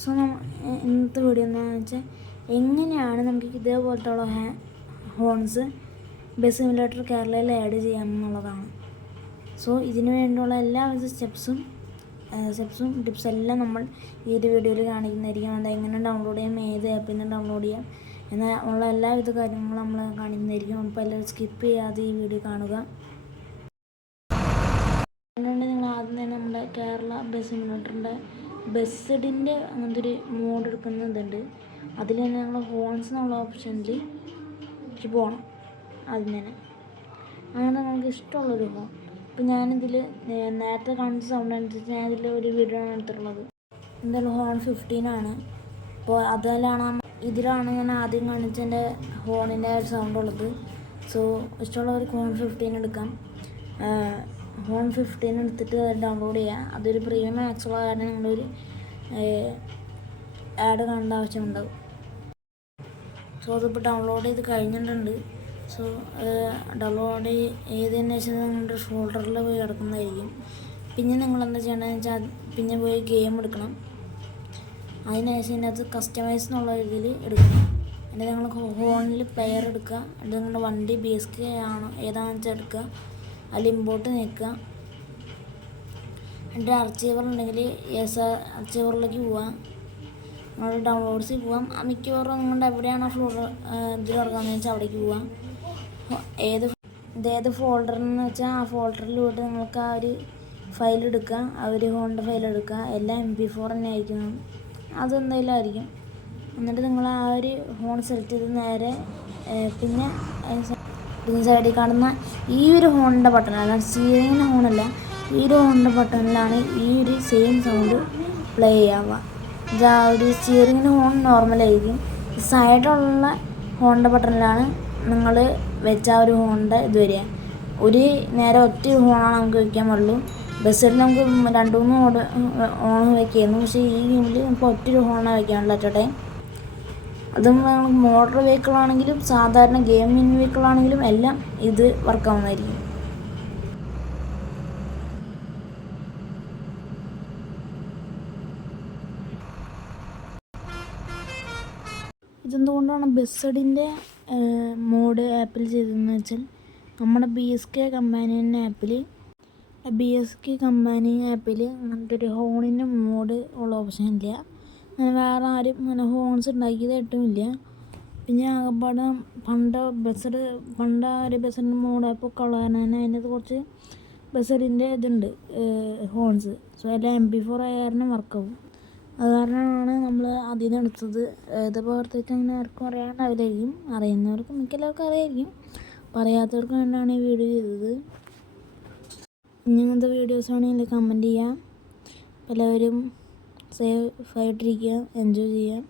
So ഇന്നത്തെ video എന്താണെന്ന് വെച്ചാൽ എങ്ങനെയാണ് നമുക്ക് ഇതേപോലത്തുള്ള ഹോൺസ് ബസ് സിമുലേറ്റർ കേരളയിൽ ആഡ് ചെയ്യാമെന്നുള്ളതാണ്. സോ ഇതിനു വേണ്ടിയുള്ള എല്ലാവിധ സ്റ്റെപ്സും ടിപ്സ് എല്ലാം നമ്മൾ ഈ ഒരു വീഡിയോയിൽ കാണിക്കുന്നതായിരിക്കും. അത് എങ്ങനെ ഡൗൺലോഡ് ചെയ്യാം, ഏത് ആപ്പിൽ നിന്ന് ഡൗൺലോഡ് ചെയ്യാം എന്നുള്ള എല്ലാവിധ കാര്യങ്ങളും നമ്മൾ കാണിക്കുന്നതായിരിക്കും. അപ്പോൾ എല്ലാവരും സ്കിപ്പ് ചെയ്യാതെ ഈ വീഡിയോ കാണുക. അതുകൊണ്ട് നിങ്ങൾ ആദ്യം തന്നെ നമ്മുടെ കേരള ബസ് സിമുലേറ്ററിൻ്റെ ബസ്സിഡിൻ്റെ അങ്ങനത്തെ ഒരു മോഡ് എടുക്കുന്നതുണ്ട്. അതിൽ തന്നെ നമ്മൾ ഹോൺസ് എന്നുള്ള ഓപ്ഷനിൽ പോകണം. ആദ്യം തന്നെ അങ്ങനെ നമുക്ക് ഇഷ്ടമുള്ളൊരു ഹോൺ. ഇപ്പം ഞാനിതിൽ നേരത്തെ കാണിച്ച സൗണ്ട് അനുസരിച്ച് ഞാനിതിൽ ഒരു വീഡിയോ ആണ് എടുത്തിട്ടുള്ളത്. എന്തായാലും ഹോൺ 15 ആണ്. അപ്പോൾ ഇതിലാണ് ഞാൻ ആദ്യം കാണിച്ചതിൻ്റെ ഹോണിൻ്റെ സൗണ്ട് ഉള്ളത്. സോ ഇഷ്ടമുള്ളവർക്ക് ഹോൺ 15 എടുക്കാം. ഹോൺ 15 എടുത്തിട്ട് അത് ഡൗൺലോഡ് ചെയ്യുക. അതൊരു പ്രീമിയം ആക്സുള്ള കാരണം നിങ്ങളൊരു ആഡ് കാണേണ്ട ആവശ്യമുണ്ടാവും. സോ അതിപ്പോൾ ഡൗൺലോഡ് ചെയ്ത് കഴിഞ്ഞിട്ടുണ്ട്. സോ ഡൗൺലോഡ് ചെയ്തതിന് ശേഷം നിങ്ങളുടെ ഷോൾഡറിൽ പോയി കിടക്കുന്നതായിരിക്കും. പിന്നെ നിങ്ങൾ എന്താ ചെയ്യേണ്ടതെന്ന് വെച്ചാൽ പിന്നെ പോയി ഗെയിം എടുക്കണം. അതിനുശേഷം ഇതിനകത്ത് കസ്റ്റമൈസ് എന്നുള്ള ഇതിൽ എടുക്കണം. എന്നിട്ട് നിങ്ങൾ ഹോണിൽ പ്ലെയർ എടുക്കുക. എന്നിട്ട് നിങ്ങളുടെ വണ്ടി BSK ആണോ ഏതാണെന്ന് വെച്ചാൽ എടുക്കുക. അതിൽ ഇമ്പോർട്ട് നിൽക്കുക. എന്നിട്ട് അർച്ചീവർ ഉണ്ടെങ്കിൽ അർച്ചീവറിലേക്ക് പോവാം. നിങ്ങൾ ഡൗൺലോഡ്സിൽ പോവാം. മിക്കവാറും നിങ്ങളുടെ എവിടെയാണോ ഇതിൽ ഇറങ്ങുകയെന്ന് വെച്ചാൽ അവിടേക്ക് പോവാം. ഏത് ഫോൾഡറെന്ന് വെച്ചാൽ ആ ഫോൾഡറിൽ പോയിട്ട് നിങ്ങൾക്ക് ആ ഒരു ഫയൽ എടുക്കുക. ആ ഒരു ഹോണിൻ്റെ ഫയൽ എടുക്കുക. എല്ലാം MP4 തന്നെ ആയിരിക്കും. അതെന്തെങ്കിലും ആയിരിക്കും. എന്നിട്ട് നിങ്ങൾ ആ ഒരു ഹോൺ സെലക്ട് ചെയ്ത് നേരെ പിന്നെ സൈഡിൽ കാണുന്ന ഈ ഒരു ഹോണിൻ്റെ ബട്ടൺ, അല്ലാതെ സ്റ്റീറിങ്ങിൻ്റെ ഹോണല്ല, ഈ ഒരു ഹോണിൻ്റെ ബട്ടണിലാണ് ഈ ഒരു സെയിം സൗണ്ട് പ്ലേ ചെയ്യാവുക. ഒരു സ്റ്റിയറിങ്ങിൻ്റെ ഹോൺ നോർമലായിരിക്കും. സൈഡിലുള്ള ഹോണിൻ്റെ ബട്ടണിലാണ് നിങ്ങൾ വെച്ച ആ ഒരു ഹോണിൻ്റെ ഇത് വരിക. നേരെ ഒറ്റ ഹോണാണ് നമുക്ക് വയ്ക്കാൻ പാടുള്ളൂ. ബസ്സിൽ നമുക്ക് 2-3 ഹോൺ വയ്ക്കായിരുന്നു. പക്ഷേ ഈ ഗെയിമിൽ നമുക്ക് ഒറ്റൊരു ഹോണാണ് വയ്ക്കാനുള്ളത് അറ്റ് എ ടൈം. അതും നമുക്ക് മോട്ടോർ വെഹിക്കിളാണെങ്കിലും സാധാരണ ഗെയിമിംഗ് വെഹിക്കിളാണെങ്കിലും എല്ലാം ഇത് വർക്കാവുന്നതായിരിക്കും. ഇതെന്തുകൊണ്ടാണ് ബസ്സിഡിൻ്റെ മോഡ് ആപ്പിൽ ചെയ്തതെന്ന് വെച്ചാൽ നമ്മുടെ BSK കമ്പാനിയൻ ആപ്പിൽ അങ്ങനത്തെ ഒരു ഹോണിൻ്റെ മോഡ് ഉള്ള ഓപ്ഷൻ ഇല്ല. അങ്ങനെ വേറെ ആരും അങ്ങനെ ഹോൺസ് ഉണ്ടാക്കിയതായിട്ടുമില്ല. പിന്നെ ആകപ്പാടെ പണ്ട് ഒരു ബസ്സിൻ്റെ മോഡ് ആപ്പൊക്കെ ഉള്ള കാരണം തന്നെ അതിനകത്ത് കുറച്ച് ബസ്സിഡിൻ്റെ ഇതുണ്ട് ഹോൺസ്. സോ എല്ലാം MP4 ആയ കാരണം വർക്കാവും. അത് കാരണമാണ് നമ്മൾ അതിൽ നിന്ന് എടുത്തത്. ഇതിപ്പോൾ പ്രത്യേകിച്ച് അങ്ങനെ ആർക്കും അറിയാണ്ടാവില്ലായിരിക്കും. അറിയുന്നവർക്കും മിക്കെല്ലാവർക്കും അറിയായിരിക്കും. പറയാത്തവർക്ക് വേണ്ടിയാണ് ഈ വീഡിയോ ചെയ്തത്. ഇങ്ങനത്തെ വീഡിയോസ് ആണെങ്കിൽ കമൻറ്റ് ചെയ്യാം. എല്ലാവരും സേഫ് ആയിട്ടിരിക്കുക, എൻജോയ് ചെയ്യാം.